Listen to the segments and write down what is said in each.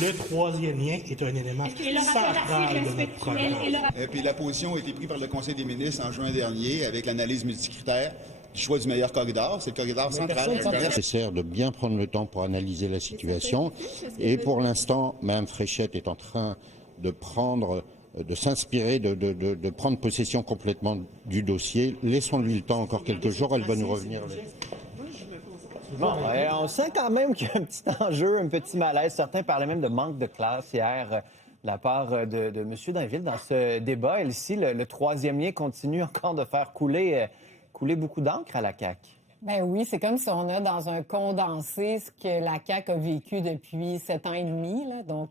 le troisième lien est un élément central de notre programme. Et puis la position a été prise par le Conseil des ministres en juin dernier avec l'analyse multicritère du choix du meilleur corridor. C'est le corridor central. C'est nécessaire de bien prendre le temps pour analyser la situation. Et pour l'instant, Mme Fréchette est en train de s'inspirer, de prendre possession complètement du dossier. Laissons-lui le temps encore quelques jours, elle va nous revenir. Bon, on sent quand même qu'il y a un petit enjeu, un petit malaise. Certains parlaient même de manque de classe hier de la part de M. Drainville dans ce débat. Et ici, le troisième lien continue encore de faire couler beaucoup d'encre à la CAQ. Ben oui, c'est comme si on a dans un condensé ce que la CAQ a vécu depuis 7 ans et demi, là, donc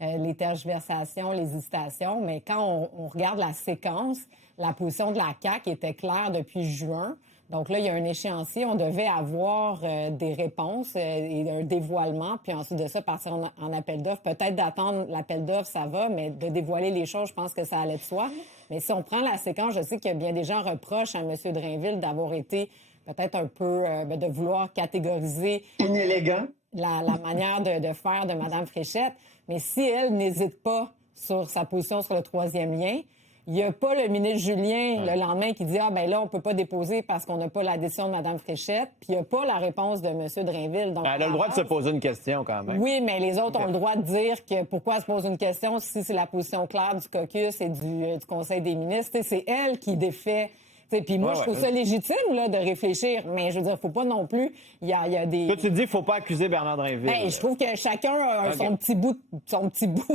les tergiversations, les hésitations. Mais quand on regarde la séquence, la position de la CAQ était claire depuis juin. Donc là, il y a un échéancier. On devait avoir des réponses et un dévoilement, puis ensuite de ça, partir en appel d'offres. Peut-être d'attendre l'appel d'offres, ça va, mais de dévoiler les choses, je pense que ça allait de soi. Mais si on prend la séquence, je sais qu'il y a bien des gens reprochent à M. Drainville d'avoir été peut-être un peu, de vouloir catégoriser inélégant la manière de faire de Mme Fréchette. Mais si elle n'hésite pas sur sa position sur le troisième lien, il n'y a pas le ministre Julien le lendemain qui dit « Ah, ben là, on ne peut pas déposer parce qu'on n'a pas la décision de Mme Fréchette. » Puis il n'y a pas la réponse de M. Drainville. Donc, elle a le droit de se poser une question quand même. Oui, mais les autres ont le droit de dire que pourquoi elle se pose une question si c'est la position claire du caucus et du Conseil des ministres. C'est elle qui défait. Puis moi, je trouve ça légitime là, de réfléchir, mais je veux dire, il ne faut pas non plus... Il y a des... Toi, tu dis qu'il ne faut pas accuser Bernard Drainville. Ben, je trouve que chacun a son petit bout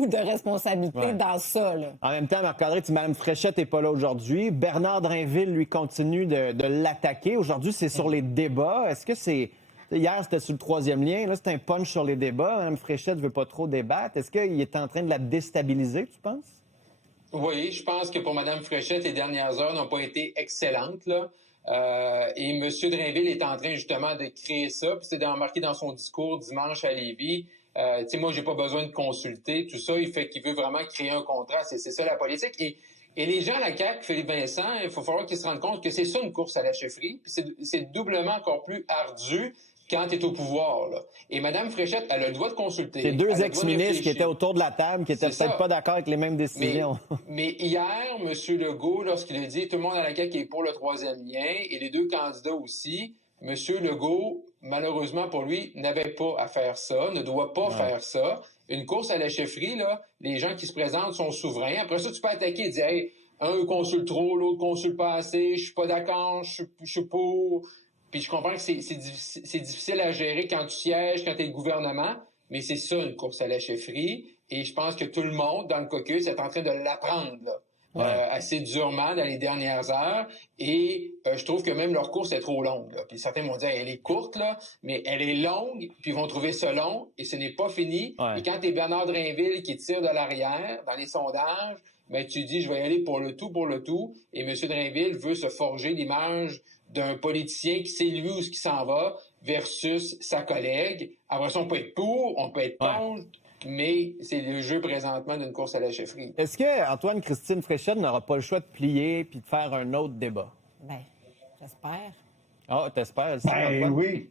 de responsabilité dans ça. Là. En même temps, Marc-André, Mme Fréchette n'est pas là aujourd'hui. Bernard Drainville, lui, continue de l'attaquer. Aujourd'hui, c'est sur les débats. Est-ce que c'est... Hier, c'était sur le troisième lien. Là, c'est un punch sur les débats. Mme Fréchette ne veut pas trop débattre. Est-ce qu'il est en train de la déstabiliser, tu penses? Oui, je pense que pour Mme Fréchette, les dernières heures n'ont pas été excellentes, là. Et M. Drainville est en train justement de créer ça. Puis c'est remarqué dans son discours dimanche à Lévis. Moi, j'ai pas besoin de consulter, tout ça. Il veut vraiment créer un contrat. C'est ça la politique. Et les gens à la CAQ, Philippe Vincent, il faut falloir qu'ils se rendent compte que c'est ça une course à la chefferie. Puis c'est doublement encore plus ardu quand tu es au pouvoir. Là. Et Mme Fréchette, elle a le droit de consulter. C'est deux ex-ministres qui étaient autour de la table, qui étaient peut-être pas d'accord avec les mêmes décisions. Mais hier, M. Legault, lorsqu'il a dit tout le monde à la CAQ est pour le troisième lien, et les deux candidats aussi, M. Legault, malheureusement pour lui, n'avait pas à faire ça, ne doit pas faire ça. Une course à la chefferie, là, les gens qui se présentent sont souverains. Après ça, tu peux attaquer et dire « Hey, un consulte trop, l'autre consulte pas assez, je suis pas d'accord, je suis pour... » Puis je comprends que c'est difficile à gérer quand tu sièges, quand tu es le gouvernement, mais c'est ça une course à la chefferie. Et je pense que tout le monde dans le caucus est en train de l'apprendre assez durement dans les dernières heures. Et je trouve que même leur course est trop longue. Là. Puis certains vont dire elle est courte, là, mais elle est longue, puis ils vont trouver ça long, et ce n'est pas fini. Et quand tu es Bernard Drainville qui tire de l'arrière dans les sondages, ben tu dis je vais y aller pour le tout. Et M. Drainville veut se forger l'image d'un politicien qui sait lui où ce qui s'en va versus sa collègue. Après ça, on peut être pour, on peut être contre, mais c'est le jeu présentement d'une course à la chefferie. Est-ce que Antoine-Christine Fréchette n'aura pas le choix de plier puis de faire un autre débat? Bien, j'espère. Ah, t'espères? Oui.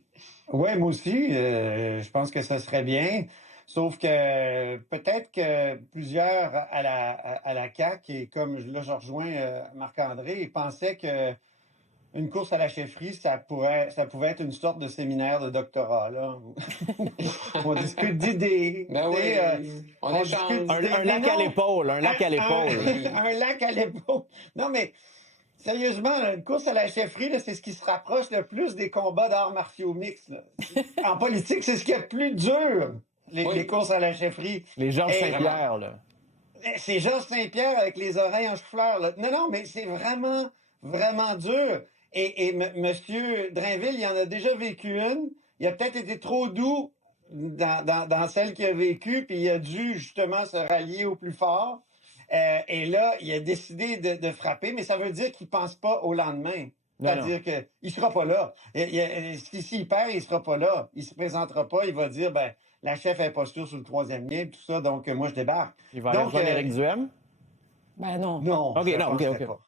Oui, moi aussi, je pense que ça serait bien. Sauf que peut-être que plusieurs à la CAQ, et comme là, je rejoins Marc-André, ils pensaient que une course à la chefferie, ça pouvait être une sorte de séminaire de doctorat, là. On discute d'idées. Ben oui, on échange. Un lac à l'épaule, un lac à l'épaule. Un lac à l'épaule. Non, mais sérieusement, une course à la chefferie, là, c'est ce qui se rapproche le plus des combats d'arts martiaux mixtes. Là. En politique, c'est ce qui est le plus dur, les courses à la chefferie. Les Georges Saint-Pierre, là. C'est Georges Saint-Pierre avec les oreilles en chou-fleur, là. Non, mais c'est vraiment, vraiment dur. Et M. Drainville, il en a déjà vécu une. Il a peut-être été trop doux dans celle qu'il a vécue, puis il a dû justement se rallier au plus fort. Et là, il a décidé de frapper, mais ça veut dire qu'il ne pense pas au lendemain. C'est-à-dire qu'il ne sera pas là. S'il perd, il ne sera pas là. Il ne se présentera pas. Il va dire, ben, la chef n'est pas sûre sur le troisième lien, tout ça, donc moi, je débarque. Il va aller rejoindre Éric Duhaime? Ben non. Non. OK. Pas.